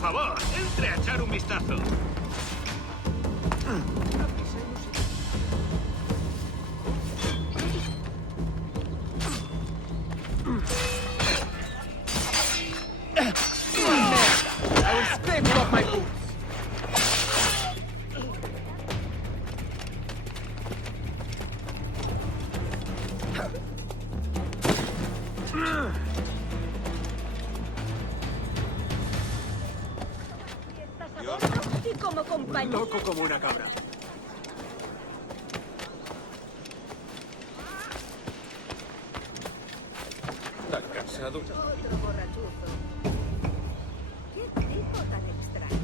favor, entre a echar un vistazo. I will scrape you off my boots. Y como compañía. Loco como una cabra. ¿Tan cansado? Otro borrachuzo. ¿Qué tipo tan extraño?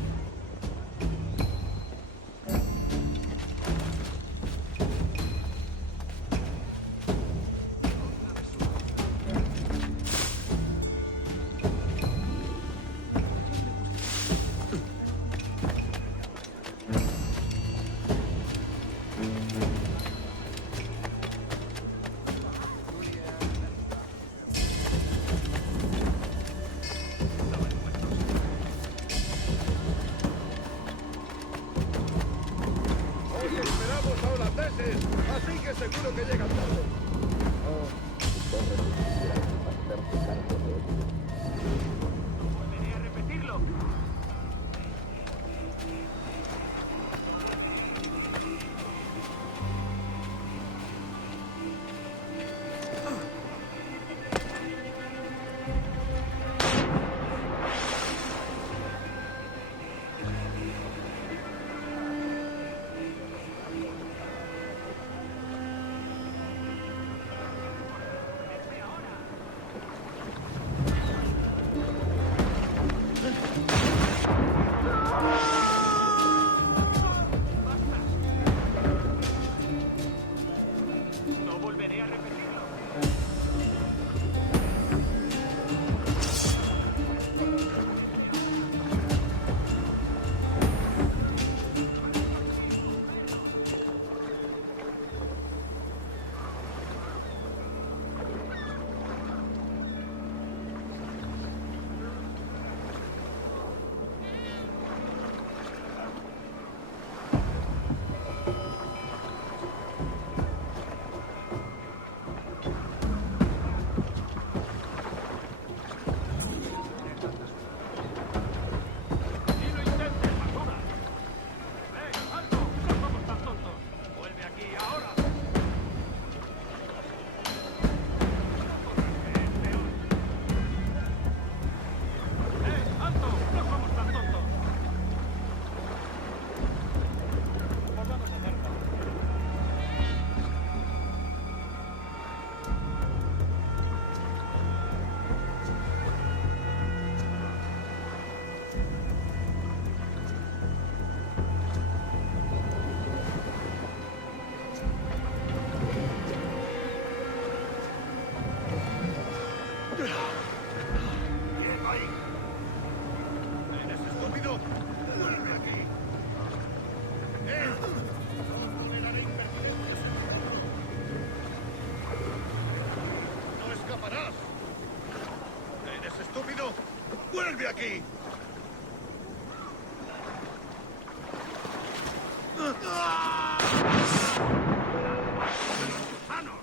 Hoy esperamos a holandeses, así que seguro que llegan tarde. Volveré a repetirlo. No volveré a repetirlo. ¡Ni lo intentes, basura! ¡Alto! ¡No somos tan tontos! ¡Vuelve aquí ahora! ¡Alto! ¡No somos tan tontos! Volvamos a hacerlo. ¡Quieto ahí! ¿Eres estúpido? ¡Vuelve aquí! ¡No toleraré impertinencias! ¡No escaparás! ¿Eres estúpido? ¡Vuelve aquí! ¡Manos!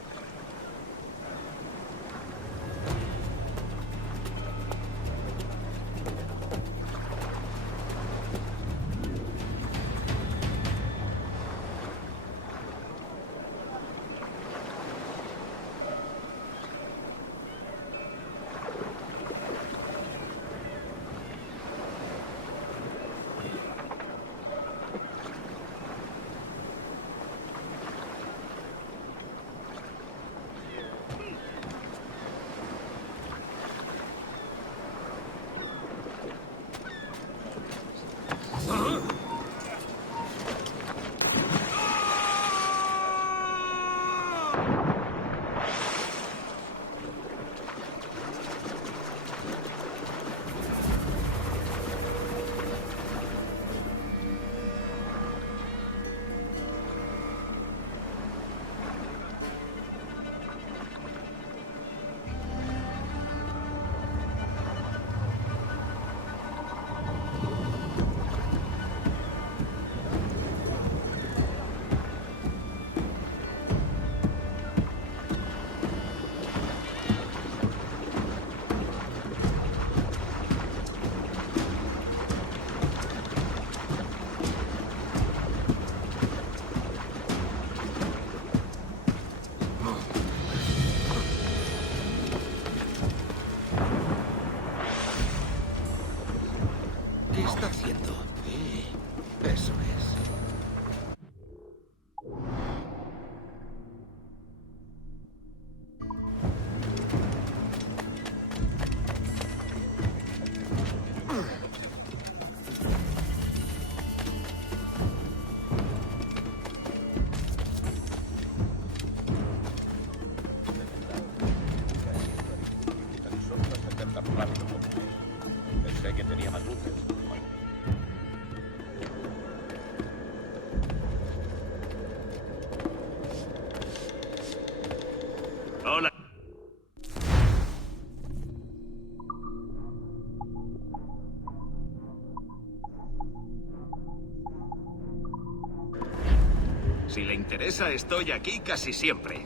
Si le interesa, estoy aquí casi siempre.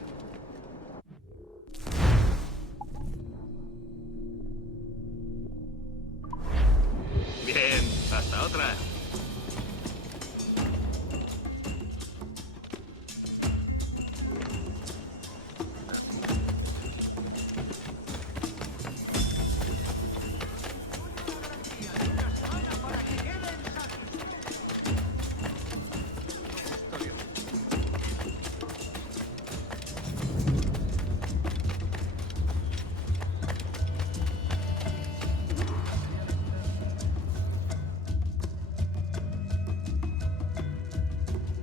Bien, hasta otra.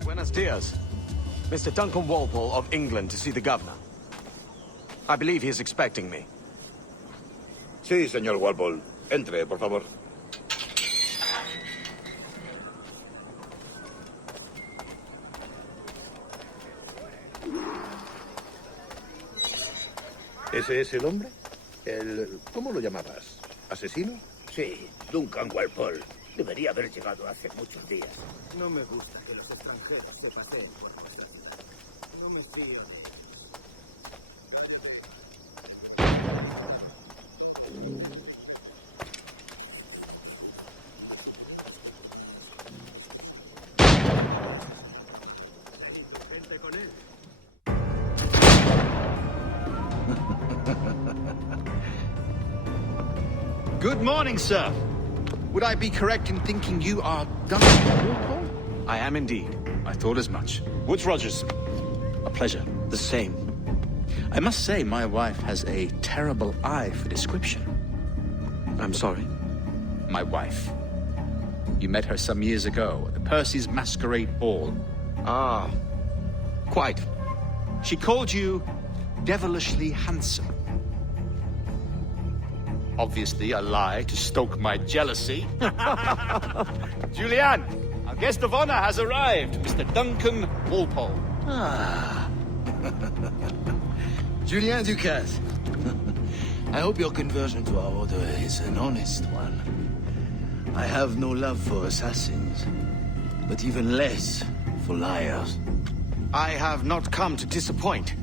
Buenos dias. Mr. Duncan Walpole of England to see the governor. I believe he is expecting me. Sí, señor Walpole. Entre, por favor. ¿Ese es el hombre? ¿Cómo lo llamabas? ¿Asesino? Sí, Duncan Walpole. Debería haber llegado hace muchos días. No me gusta que los extranjeros se paseen por nuestra ciudad. No me fío de ellos. Gente con él. Good morning, sir. Would I be correct in thinking you are Duncan Walpole? I am indeed. I thought as much. Woods Rogers. A pleasure. The same. I must say, my wife has a terrible eye for description. I'm sorry. My wife. You met her some years ago at the Percy's Masquerade Ball. Ah, quite. She called you devilishly handsome. Obviously a lie to stoke my jealousy. Julianne, our guest of honor has arrived, Mr. Duncan Walpole. Ah. Julien Ducasse. I hope your conversion to our order is an honest one. I have no love for assassins, but even less for liars. I have not come to disappoint.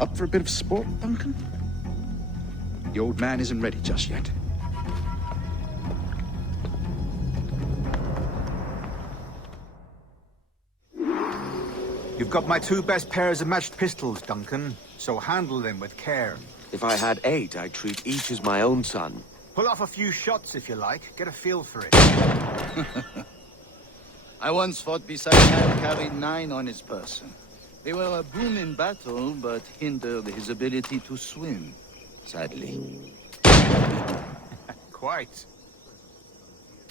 Up for a bit of sport, Duncan? The old man isn't ready just yet. You've got my two best pairs of matched pistols, Duncan, so handle them with care. If I had 8, I'd treat each as my own son. Pull off a few shots if you like. Get a feel for it. I once fought beside a man who carried 9 on his person. They were a boon in battle, but hindered his ability to swim, sadly. Quite.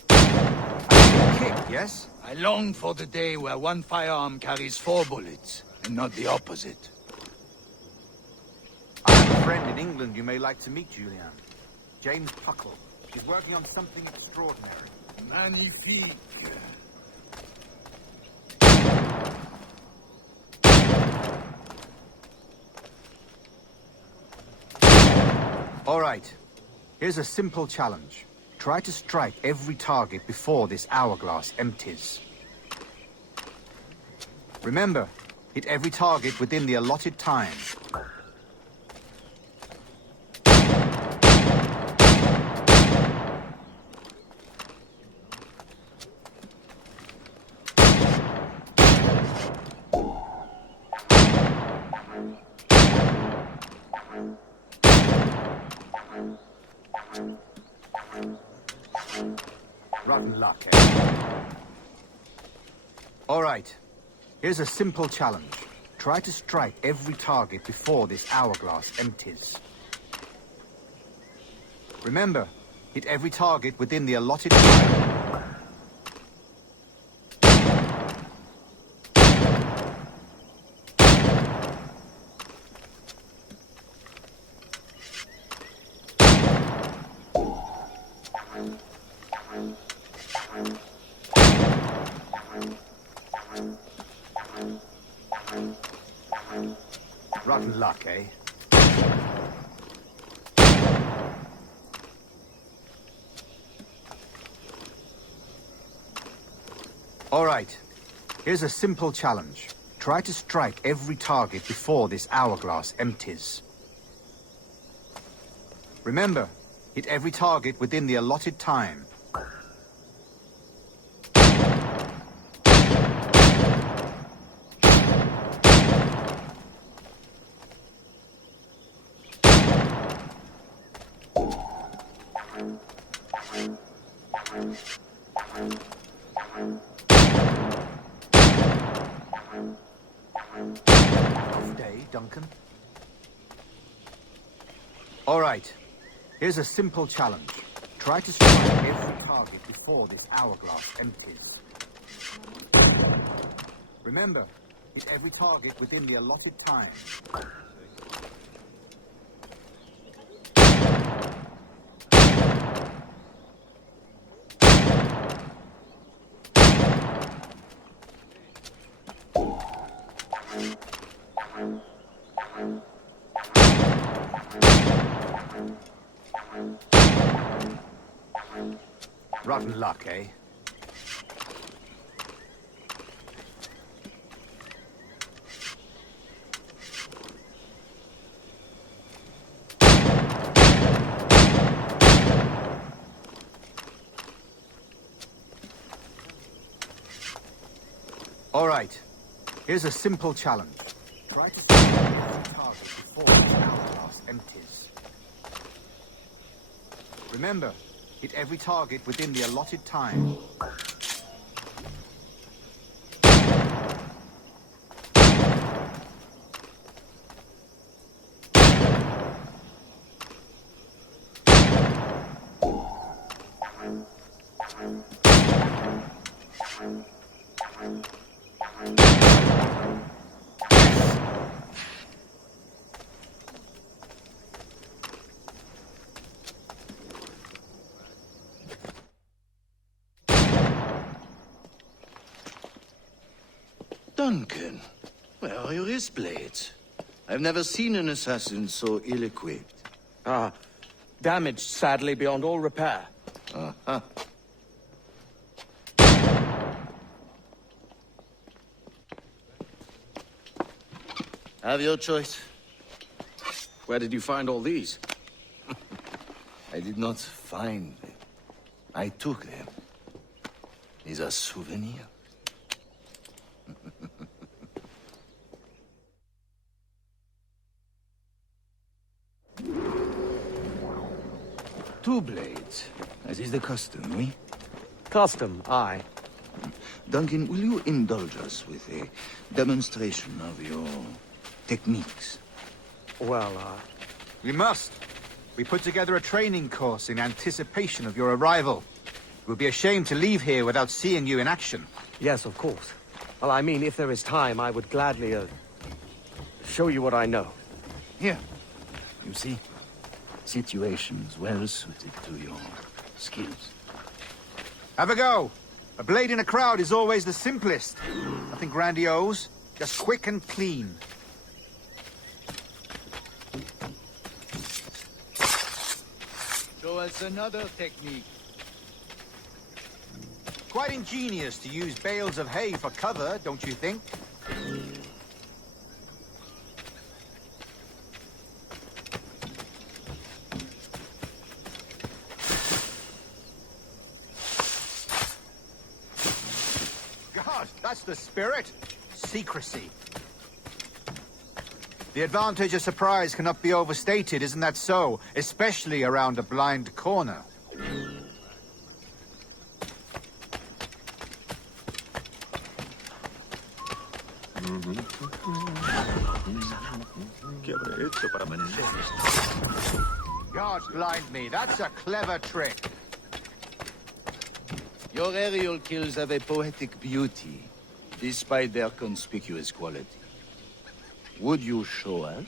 I kick, yes? I long for the day where one firearm carries 4 bullets, and not the opposite. I have a friend in England you may like to meet, Julian. James Puckle. He's working on something extraordinary. Magnifique. All right. Here's a simple challenge. Try to strike every target before this hourglass empties. Remember, hit every target within the allotted time. Rotten luck, eh? All right. Here's a simple challenge. Try to strike every target before this hourglass empties. Remember, hit every target within the allotted time. Rotten luck, eh? All right. Here's a simple challenge. Try to strike every target before this hourglass empties. Remember, hit every target within the allotted time. Tough day, Duncan. All right. Here's a simple challenge. Try to strike every target before this hourglass empties. Remember, hit every target within the allotted time. Rotten luck, eh? All right. Here's a simple challenge. Try to strike every target before the hourglass empties. Remember, hit every target within the allotted time. Duncan, where are your wrist blades? I've never seen an assassin so ill-equipped. Ah, damaged, sadly, beyond all repair. Uh-huh. Have your choice. Where did you find all these? I did not find them. I took them. These are souvenirs. Two blades, as is the custom, oui? Custom, aye. Duncan, will you indulge us with a demonstration of your techniques? Well, We must. We put together a training course in anticipation of your arrival. It would be a shame to leave here without seeing you in action. yes, of course. Well, I mean, if there is time, I would gladly, show you what I know. Here, you see, situations well suited to your skills. Have a go. A blade in a crowd is always the simplest. Nothing grandiose, just quick and clean. Show us another technique. Quite ingenious to use bales of hay for cover, don't you think? God, that's the spirit. Secrecy. The advantage of surprise cannot be overstated, isn't that so? Especially around a blind corner. ¿Qué habré hecho para merecer esto? God blind me, that's a clever trick. Your aerial kills have a poetic beauty, despite their conspicuous quality. Would you show us?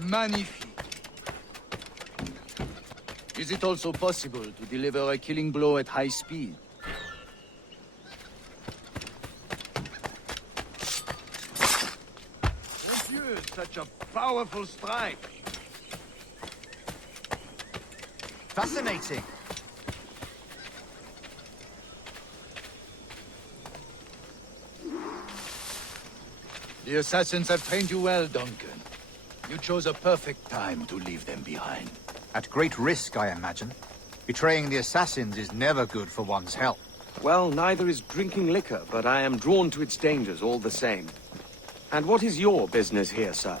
Magnifique. Is it also possible to deliver a killing blow at high speed? Monsieur, such a powerful strike. Fascinating. The assassins have trained you well, Duncan. You chose a perfect time to leave them behind. At great risk, I imagine. Betraying the assassins is never good for one's health. Well, neither is drinking liquor, but I am drawn to its dangers all the same. And what is your business here, sir?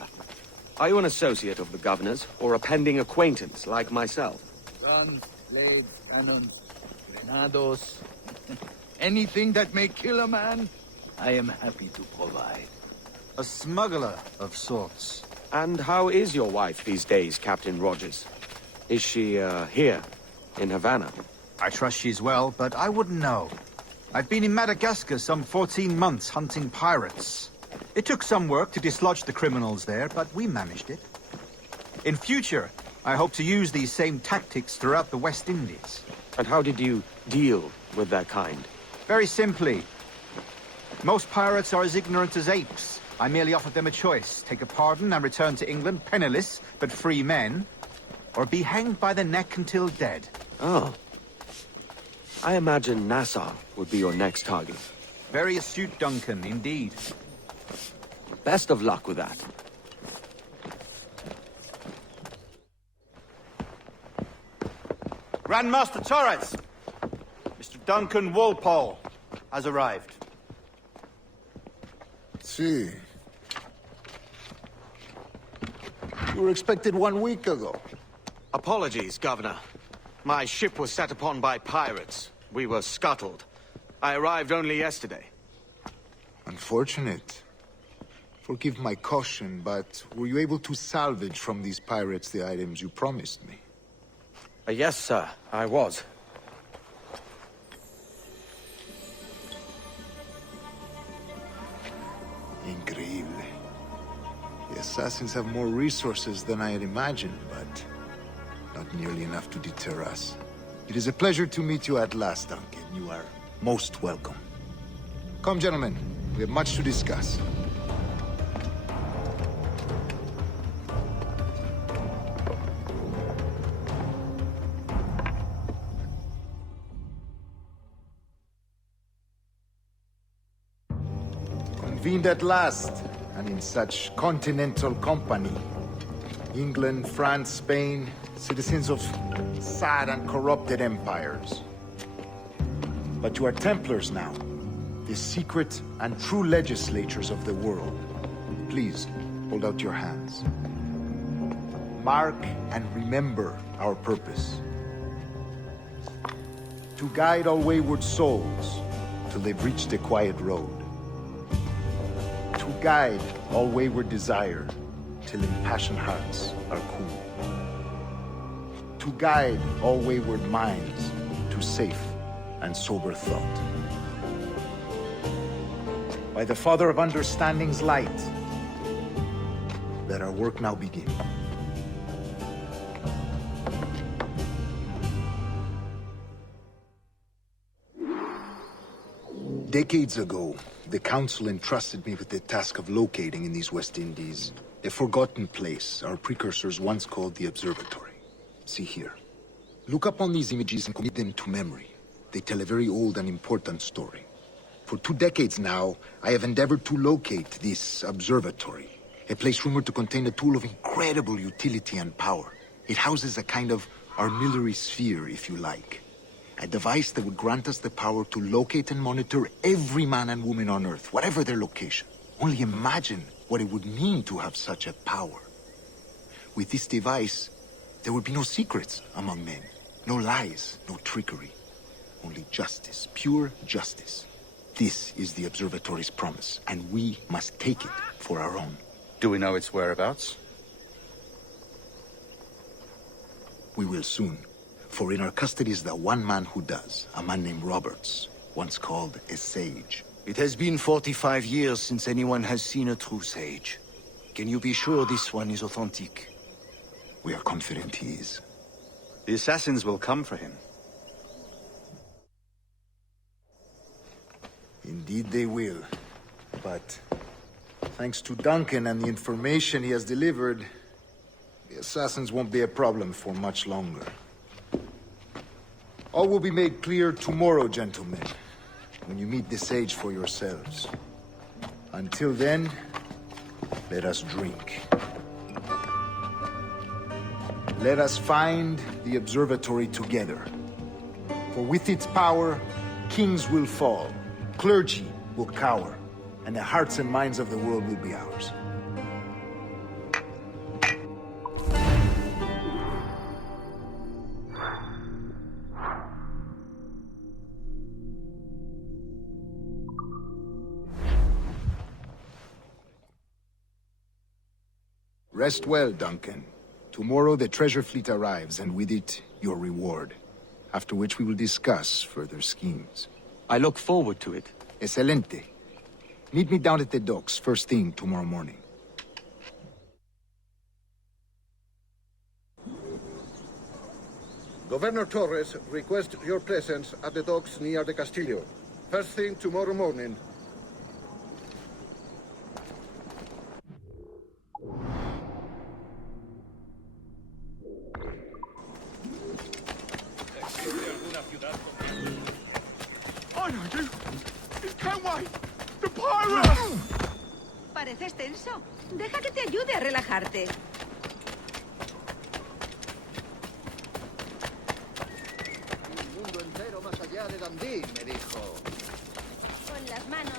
Are you an associate of the governor's, or a pending acquaintance like myself? Guns, blades, cannons, grenados. Anything that may kill a man, I am happy to provide. A smuggler of sorts. And how is your wife these days, Captain Rogers? Is she, here, in Havana? I trust she's well, but I wouldn't know. I've been in Madagascar some 14 months hunting pirates. It took some work to dislodge the criminals there, but we managed it. In future, I hope to use these same tactics throughout the West Indies. And how did you deal with that kind? Very simply. Most pirates are as ignorant as apes. I merely offered them a choice. Take a pardon and return to England penniless, but free men. Or be hanged by the neck until dead. Oh. I imagine Nassau would be your next target. Very astute, Duncan, indeed. Best of luck with that. Grandmaster Torres! Mr. Duncan Walpole has arrived. See. You were expected 1 week ago. Apologies, Governor. My ship was set upon by pirates. We were scuttled. I arrived only yesterday. Unfortunate. Forgive my caution, but were you able to salvage from these pirates the items you promised me? Yes, sir, I was. Increíble. The assassins have more resources than I had imagined, but not nearly enough to deter us. It is a pleasure to meet you at last, Duncan. You are most welcome. Come, gentlemen. We have much to discuss. Convened at last, and in such continental company. England, France, Spain, citizens of sad and corrupted empires. But you are Templars now, the secret and true legislators of the world. Please, hold out your hands. Mark and remember our purpose. To guide all wayward souls till they've reached the quiet road. To guide all wayward desire till impassioned hearts are cool. To guide all wayward minds to safe and sober thought. By the Father of Understanding's light, let our work now begin. Decades ago, the Council entrusted me with the task of locating in these West Indies a forgotten place our precursors once called the Observatory. See here. Look upon these images and commit them to memory. They tell a very old and important story. For 2 decades now, I have endeavored to locate this observatory, a place rumored to contain a tool of incredible utility and power. It houses a kind of armillary sphere, if you like. A device that would grant us the power to locate and monitor every man and woman on Earth, whatever their location. Only imagine what it would mean to have such a power. With this device, there would be no secrets among men, no lies, no trickery. Only justice, pure justice. This is the observatory's promise, and we must take it for our own. Do we know its whereabouts? We will soon. For in our custody is the one man who does, a man named Roberts, once called a sage. It has been 45 years since anyone has seen a true sage. Can you be sure this one is authentic? We are confident he is. The assassins will come for him. Indeed they will. But thanks to Duncan and the information he has delivered, the assassins won't be a problem for much longer. All will be made clear tomorrow, gentlemen, when you meet the sage for yourselves. Until then, let us drink. Let us find the observatory together. For with its power, kings will fall, clergy will cower, and the hearts and minds of the world will be ours. Rest well, Duncan. Tomorrow the treasure fleet arrives, and with it, your reward. After which we will discuss further schemes. I look forward to it. Excelente. Meet me down at the docks first thing tomorrow morning. Governor Torres requests your presence at the docks near the Castillo. First thing tomorrow morning. Pareces tenso. Deja que te ayude a relajarte. Un mundo entero más allá de Dundee, me dijo. Con las manos.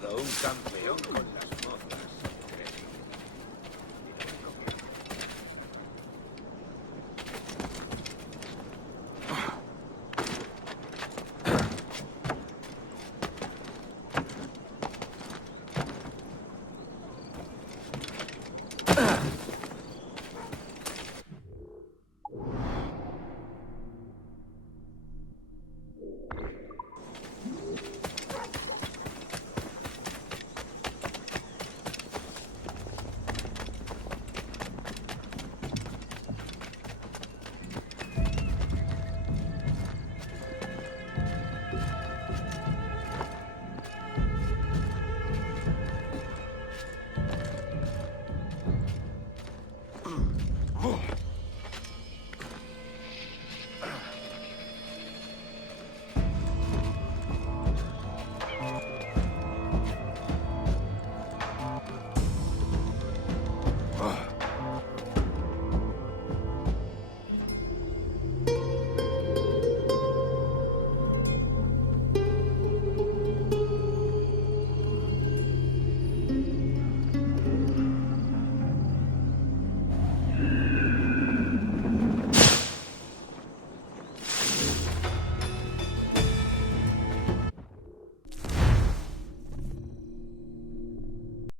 Todo un campeón con